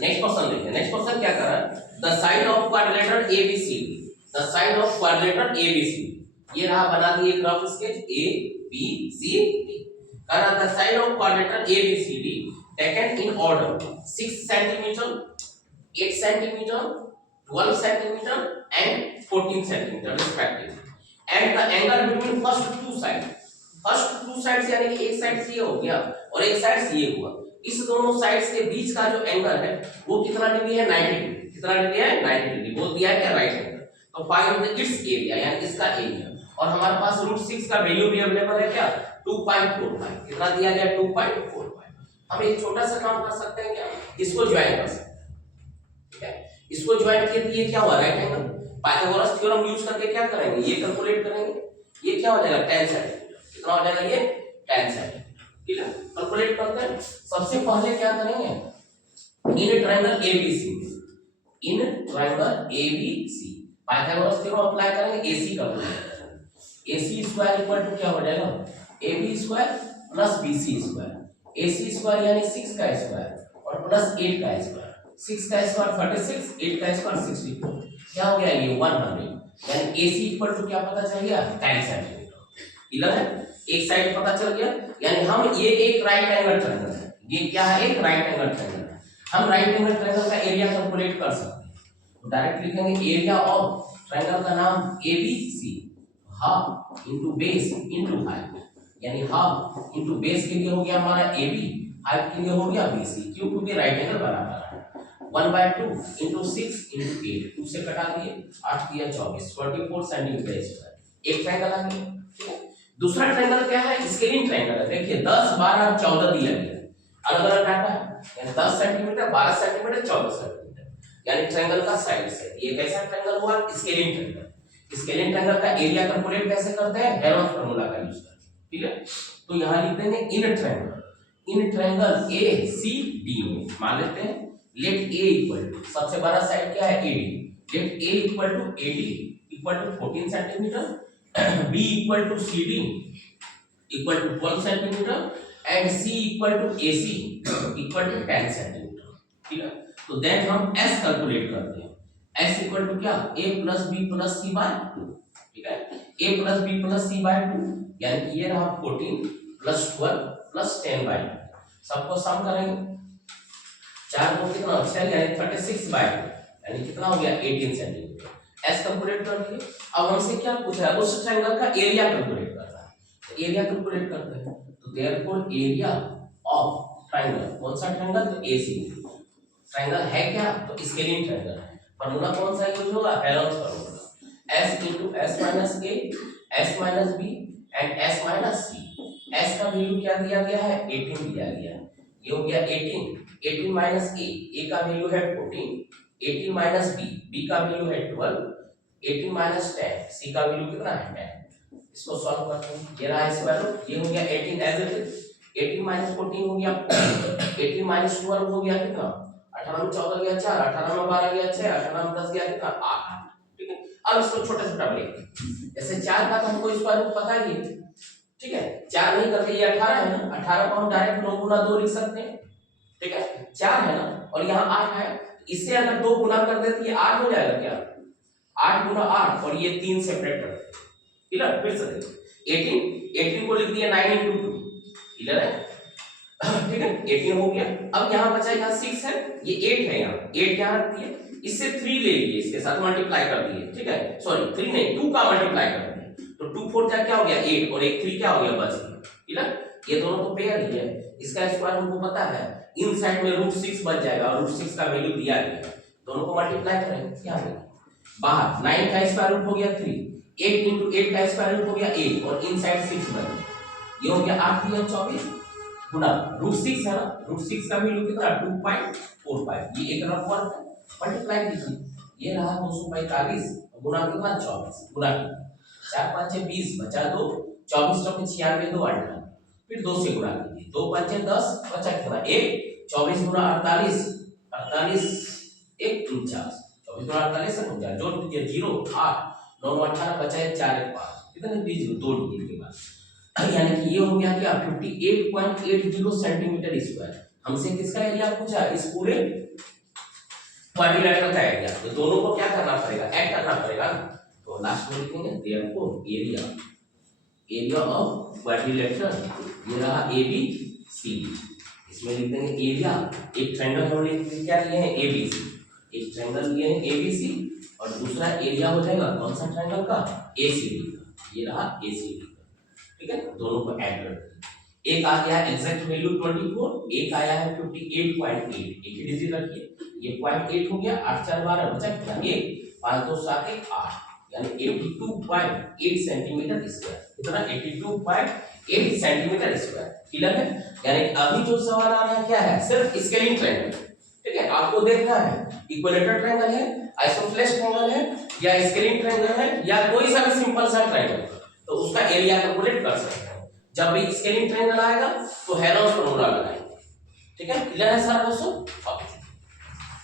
Next question देखिए, next question क्या कर रहा है, the side of quadrilateral A B C D, the side of quadrilateral A B C D, ये रहा बना दिए एक rough sketch A B C D, कह रहा the side of quadrilateral A B C D taken in order 6 centimetre, 8 centimetre, 12 centimetre and 14 centimetre respectively, and the angle between first two side, first two sides यानी कि एक साइड से ये हो गया और एक साइड से ये हुआ, इस दोनों साइड्स के बीच का जो एंगल है वो कितना डिग्री है, 90 डिग्री, कितना डिग्री है, 90 डिग्री, बोल दिया है क्या, राइट एंगल। तो फाइंड द इट्स एरिया यानी इसका एरिया, और हमारे पास √6 का वैल्यू भी अवेलेबल है क्या, 2.45, कितना दिया गया, 2.45। हम एक छोटा सा काम कर सकते हैं क्या, इसको ज्वाइन कर सकते हैं, ठीक है, इसको ज्वाइन किए तो ये क्या हुआ, right angle. Pythagoras theorem use करके क्या करेंगे, ये कैलकुलेट करेंगे, ये क्या हो जाएगा, 10 सेंटीमीटर, कितना हो जाएगा ये, 10 सेंटीमीटर, ठीक है। कैलकुलेट करते हैं, सबसे पहले क्या करेंगे, in triangle A B C, in triangle A B C Pythagoras theorem apply करेंगे, एसी कैलकुलेट करेंगे, एसी स्क्वायर इक्वल टू क्या हो जाएगा, A B square plus B C square, A C square यानी 6 का स्क्वायर और प्लस 8 का स्क्वायर, 6 का स्क्वायर 36, 8 का स्क्वायर 64, क्या हो गया ये 100, यानी एसी इक्वल टू क्या पता चल गया, 10 सेंटीमीटर, क्लियर है, एक साइड पता चल गया, यानी हम ये एक राइट एंगल ट्रायंगल है, ये क्या है, एक राइट एंगल ट्रायंगल है, हम राइट एंगल ट्रायंगल का एरिया कैलकुलेट कर सकते हैं, तो डायरेक्ट लिखेंगे एरिया ऑफ ट्रायंगल का नाम ABC, half into base into height, यानी हाफ इनटू बेस के लिए हो गया हमारा एबी, हाइट के लिए हो गया बीसी, क्यों, क्योंकि राइट एंगल बराबर है, 1/2 इनटू 6 इनटू 8, 2 से कटा दिए, 8 दिया 24, 44 सेंटीमीटर स्क्वायर, एक ट्रायंगल आ गया, ठीक है। दूसरा ट्रायंगल क्या है, स्केलिंग ट्रायंगल है, देखिए 10 12 14 दिया गया, अलग अलग डाटा है, यानी 10 सेंटीमीटर, 12 सेंटीमीटर, 14 सेंटीमीटर, यानी ट्रायंगल का साइड से, ये कैसा ट्रायंगल हुआ, स्केलिंग ट्रायंगल। स्केलिंग ट्रायंगल का एरिया कैलकुलेट कैसे करते हैं, हेरोल्ड फार्मूला का यूज करके, ठीक है। तो यहां लिख देंगे in triangle, in triangle A C D में मान लेते हैं, लेट ए इक्वल टू, सबसे बड़ा साइड क्या है, A D, let A equal to A D equal to 14 centimetre, B equal to CD equal to 12 centimeter and C equal to AC equal to 10 centimeter, ठीक है। तो देन हम S कैलकुलेट करते हैं, S इक्वल टू क्या, A plus B plus C by 2, ठीक है, A plus B plus C by 2, यानी कि ये रहा 14 प्लस 12 प्लस 10 बाय 2, सबको सम करेंगे, 4 को कितना 6 यानी 36 बाय 2, यानी कितना हो गया 18 सेंटीमीटर, एस कैलकुलेट कर दिए। अब हमसे क्या पूछा है, उस ट्रायंगल का एरिया कैलकुलेट करना है, तो एरिया कैलकुलेट करते हैं, तो देयरफॉर एरिया ऑफ ट्रायंगल, कौन सा ट्रायंगल, तो एसी ट्रायंगल है क्या, तो स्केलिंग ट्रायंगल है, फार्मूला कौन सा यूज होगा, Harold formula, s * s - a s - b and s - c, s का वैल्यू क्या दिया गया है, 18 दिया गया है, ये हो गया 18, 18 - a का वैल्यू है 14, 18 - b का वैल्यू है 12, 18 - 10 c का वैल्यू कितना है 10, इसको सॉल्व करते हैं, ये रहा इसका वैल्यू, ये हो गया 18 एज इट इज, 18 - 14 हो गया 18 - 12 हो गया कितना, 18 में 14 गया 4, 18 में 12 गया 6, 18 में 10 गया कितना 8, ठीक है। अब इसको छोटा छोटा ब्रेक, जैसे 4 का तो हमको इसका रूट पता ही है, ठीक है, 4 नहीं करके ये 18 है ना, 18 को हम डायरेक्ट 9 गुना 2 लिख सकते हैं, ठीक है, 4 है ना और यहाँ 8 है, इससे अगर 2 गुना कर दे तो ये 8 हो जाएगा क्या, 8 गुना 8 और ये 3 सेपरेट कर दे, क्लियर, फिर से देखिए 18 को लिख दिया 9 * 2, क्लियर है, ठीक है, 18 हो गया। अब यहाँ बचा, यहाँ 6 है, ये 8 है, यहाँ 8 यहाँ रख दिए, इससे 3 ले लिए, इसके साथ मल्टीप्लाई कर दिए, ठीक है, सॉरी 3 नहीं 2 का मल्टीप्लाई कर दिए, तो 2 4 जा क्या हो गया 8 और 1 3 क्या हो गया बच गया, क्लियर, ये दोनों तो पेयर ही है, इसका स्क्वायर हमको पता है, इन साइड में √6 बच जाएगा और √6 का वैल्यू दिया गया, दोनों को मल्टीप्लाई करेंगे, क्या आएगा बाहर, 9 का स्क्वायर रूट हो गया 3, 8 * 8 का स्क्वायर रूट हो गया 8 और इनसाइड 6 बन गया, ये हो गया 8 * 24 गुना √6 है ना, √6 का वैल्यू कितना 2.45, ये एक रफ वर्क है, मल्टीप्लाई कीजिए, ये रहा 245 गुना कितना 24 गुना 4 5 6 20 बचा 2, 24 चौके 96 2 18, फिर 2 से गुणा कीजिए, 2 5 10 बचा कितना 1, 24 गुना 48 48 1 49, 24 गुना 48 से 49, जोड़ दीजिए 0 8 9 9 18 बचा 4 1 5, कितने दीजिए 2 डिजिट के बाद, यानी कि ये हो गया क्या 58.80 सेंटीमीटर स्क्वायर। हमसे किसका एरिया पूछा, इस पूरे क्वाड्रिलेटरल का एरिया, तो दोनों को क्या करना पड़ेगा, ऐड करना पड़ेगा। तो लास्ट में लिखेंगे देयरफॉर एरिया ऑफ क्वाड्रिलेटरल, ये रहा ए बी सी, इसमें लिख देंगे एरिया। एक ट्रायंगल हमने क्या लिए हैं, एबीसी, एक ट्रायंगल लिए हैं एबीसी, और दूसरा एरिया हो जाएगा कौन सा ट्रायंगल का, एसीबी का, ये रहा एसीबी का। ठीक है, दोनों को ऐड कर देंगे। एक आ गया है एग्जैक्ट वैल्यू 24, एक आया है 58.8, एक ही डिजिट रखिए, ये 0.8 हो गया, 8 4 12 बचा कितना, 1, 5 2 7 1 8, यानी 82.8 सेंटीमीटर स्क्वायर, कितना 82.8 सेंटीमीटर स्क्वायर। क्लियर है? यानी अभी जो सवाल आ रहा है क्या है, सिर्फ स्केलिंग ट्रायंगल। ठीक है, आपको देखना है इक्विलेटरल ट्रायंगल है, आइसोसेलेस ट्रायंगल है, या स्केलिंग ट्रायंगल है, या कोई सा भी सिंपल सा ट्रायंगल, तो उसका एरिया कैलकुलेट कर सकते हैं। जब भी स्केलिंग ट्रायंगल आएगा तो हेरोस फॉर्मूला लगाएंगे। ठीक है, क्लियर है सारा दोस्तों?